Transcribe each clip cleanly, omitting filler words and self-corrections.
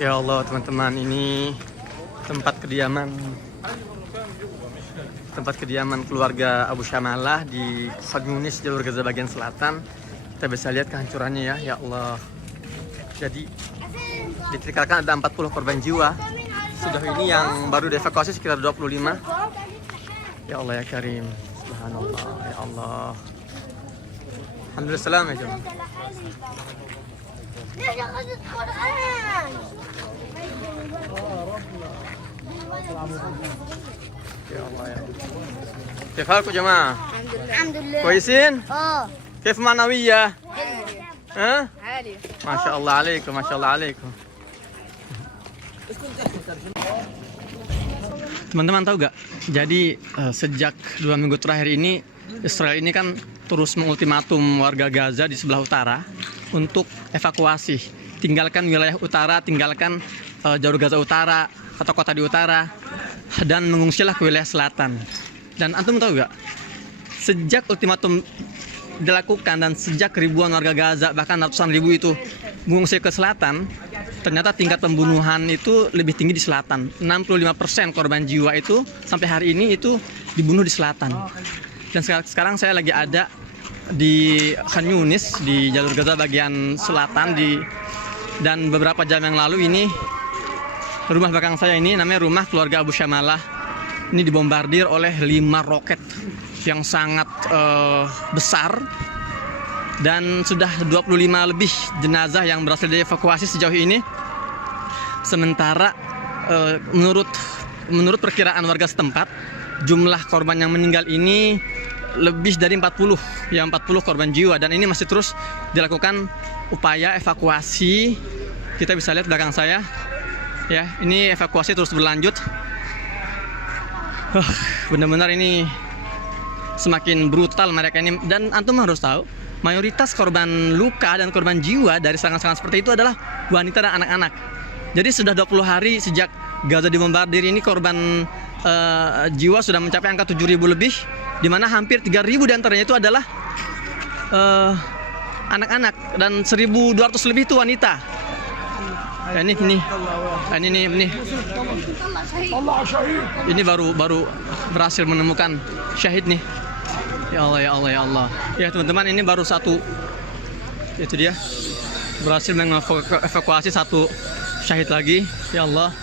Ya Allah teman-teman, ini tempat kediaman keluarga Abu Syamalah di Khan Yunis, Jalur Gaza bagian selatan. Kita bisa lihat kehancurannya ya. Ya Allah. Jadi diperkirakan ada 40 korban jiwa. Sudah ini yang baru dievakuasi sekitar 25. Ya Allah ya Karim. Subhanallah ya Allah. Alhamdulillah salam ya jemaah. يا الله يا كيف حالكم جماعة؟ الحمد لله. كويسين؟ اه كيف معنوية؟ ها؟ عالي. ما شاء الله عليكم ما شاء الله عليكم. Teman-teman tahu gak? Jadi sejak 2 minggu terakhir ini Israel ini kan terus mengultimatum warga Gaza di sebelah utara untuk evakuasi, tinggalkan wilayah utara, tinggalkan jalur Gaza utara, kota-kota di utara, dan mengungsilah ke wilayah selatan. Dan antum tahu gak? Sejak ultimatum dilakukan dan sejak ribuan warga Gaza, bahkan ratusan ribu itu mengungsi ke selatan, ternyata tingkat pembunuhan itu lebih tinggi di selatan. 65% korban jiwa itu sampai hari ini itu dibunuh di selatan. Dan sekarang saya lagi ada di Khan Yunis di jalur Gaza bagian selatan dan beberapa jam yang lalu ini rumah belakang saya ini namanya rumah keluarga Abu Syamalah. Ini dibombardir oleh 5 roket yang sangat besar, dan sudah 25 lebih jenazah yang berhasil dievakuasi sejauh ini. Sementara menurut perkiraan warga setempat, jumlah korban yang meninggal ini lebih dari 40 korban jiwa, dan ini masih terus dilakukan upaya evakuasi. Kita bisa lihat belakang saya ya, ini evakuasi terus berlanjut. Benar-benar ini semakin brutal mereka ini, dan antum harus tahu mayoritas korban luka dan korban jiwa dari serangan-serangan seperti itu adalah wanita dan anak-anak. Jadi sudah 20 hari sejak Gaza dibombardir ini, korban jiwa sudah mencapai angka 7.000 lebih, di mana hampir 3.000 diantaranya itu adalah anak-anak, dan 1.200 lebih itu wanita. Ya, ini baru berhasil menemukan syahid nih. Ya Allah ya Allah ya Allah. Ya teman-teman, ini baru satu, itu dia, berhasil mengevakuasi satu syahid lagi. Ya Allah.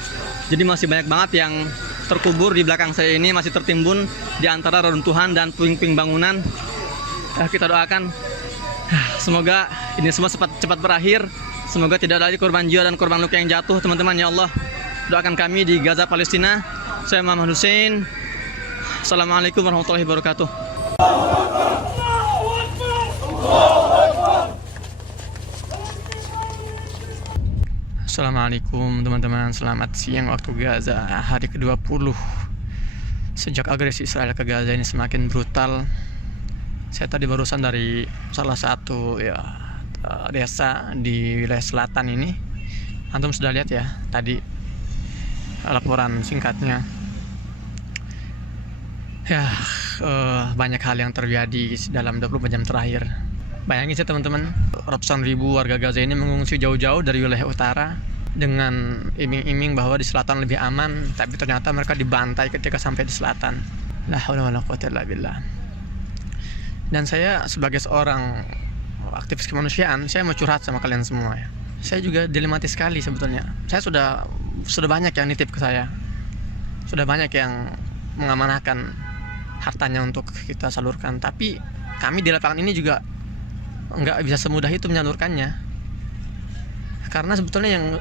Jadi masih banyak banget yang terkubur di belakang saya ini, masih tertimbun di antara reruntuhan dan puing-puing bangunan. Kita doakan semoga ini semua cepat berakhir. Semoga tidak ada lagi korban jiwa dan korban luka yang jatuh, teman-teman. Ya Allah, doakan kami di Gaza, Palestina. Saya Muhammad Hussein. Assalamualaikum warahmatullahi wabarakatuh. Assalamualaikum teman-teman, selamat siang waktu Gaza, hari ke-20 sejak agresi Israel ke Gaza ini semakin brutal. Saya tadi barusan dari salah satu desa di wilayah selatan ini. Antum sudah lihat ya tadi laporan singkatnya. Banyak hal yang terjadi dalam 24 jam terakhir. Bayangin sih teman-teman, ratusan ribu warga Gaza ini mengungsi jauh-jauh dari wilayah utara dengan iming-iming bahwa di selatan lebih aman, tapi ternyata mereka dibantai ketika sampai di selatan. La haula wala quwwata illa billah. Dan saya sebagai seorang aktivis kemanusiaan, saya mau curhat sama kalian semua ya. Saya juga dilematis sekali sebetulnya. Saya sudah banyak yang nitip ke saya. Sudah banyak yang mengamanahkan hartanya untuk kita salurkan, tapi kami di lapangan ini juga nggak bisa semudah itu menyalurkannya, karena sebetulnya yang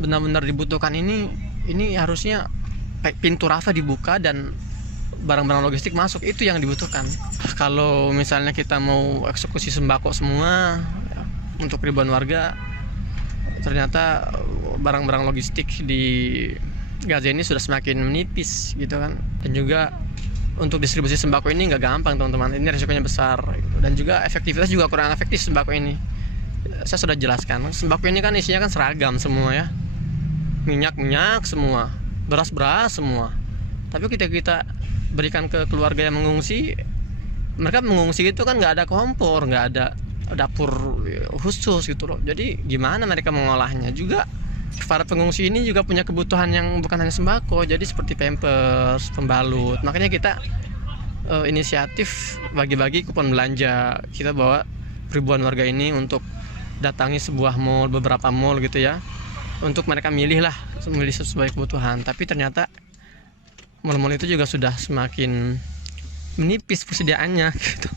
benar-benar dibutuhkan ini harusnya pintu rafa dibuka dan barang-barang logistik masuk, itu yang dibutuhkan. Kalau misalnya kita mau eksekusi sembako semua untuk ribuan warga, ternyata barang-barang logistik di Gaza ini sudah semakin menipis gitu kan. Dan juga untuk distribusi sembako ini nggak gampang teman-teman, ini resikonya besar gitu. Dan juga efektivitas juga kurang efektif sembako ini. Saya sudah jelaskan, sembako ini kan isinya kan seragam semua ya, minyak semua, beras semua. Tapi kita berikan ke keluarga yang mengungsi, mereka mengungsi itu kan nggak ada kompor, nggak ada dapur khusus gitu loh. Jadi gimana mereka mengolahnya juga para pengungsi ini juga punya kebutuhan yang bukan hanya sembako, jadi seperti pampers, pembalut. Makanya kita inisiatif bagi-bagi kupon belanja. Kita bawa ribuan warga ini untuk datangi sebuah mall, beberapa mall gitu ya, untuk mereka milih sesuai kebutuhan. Tapi ternyata mall-mall itu juga sudah semakin menipis persediaannya gitu.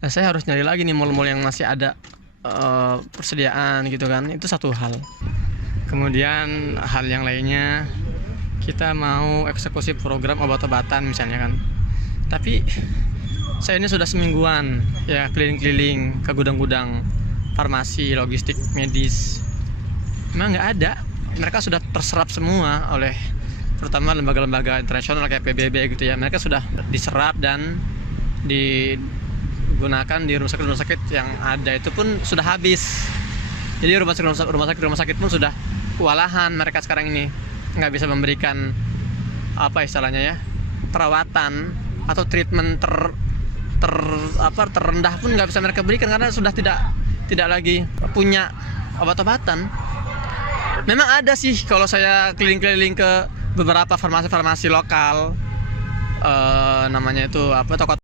Nah, saya harus nyari lagi nih mall-mall yang masih ada persediaan gitu kan. Itu satu hal. Kemudian hal yang lainnya, kita mau eksekusi program obat-obatan misalnya kan. Tapi saya ini sudah semingguan ya keliling-keliling ke gudang-gudang farmasi, logistik medis. Memang nggak ada. Mereka sudah terserap semua oleh terutama lembaga-lembaga internasional kayak PBB gitu ya. Mereka sudah diserap dan digunakan di rumah sakit yang ada, itu pun sudah habis. Jadi rumah sakit pun sudah kewalahan mereka sekarang ini, nggak bisa memberikan apa istilahnya ya, perawatan atau treatment terendah pun nggak bisa mereka berikan karena sudah tidak lagi punya obat-obatan. Memang ada sih kalau saya keliling-keliling ke beberapa farmasi lokal, namanya itu toko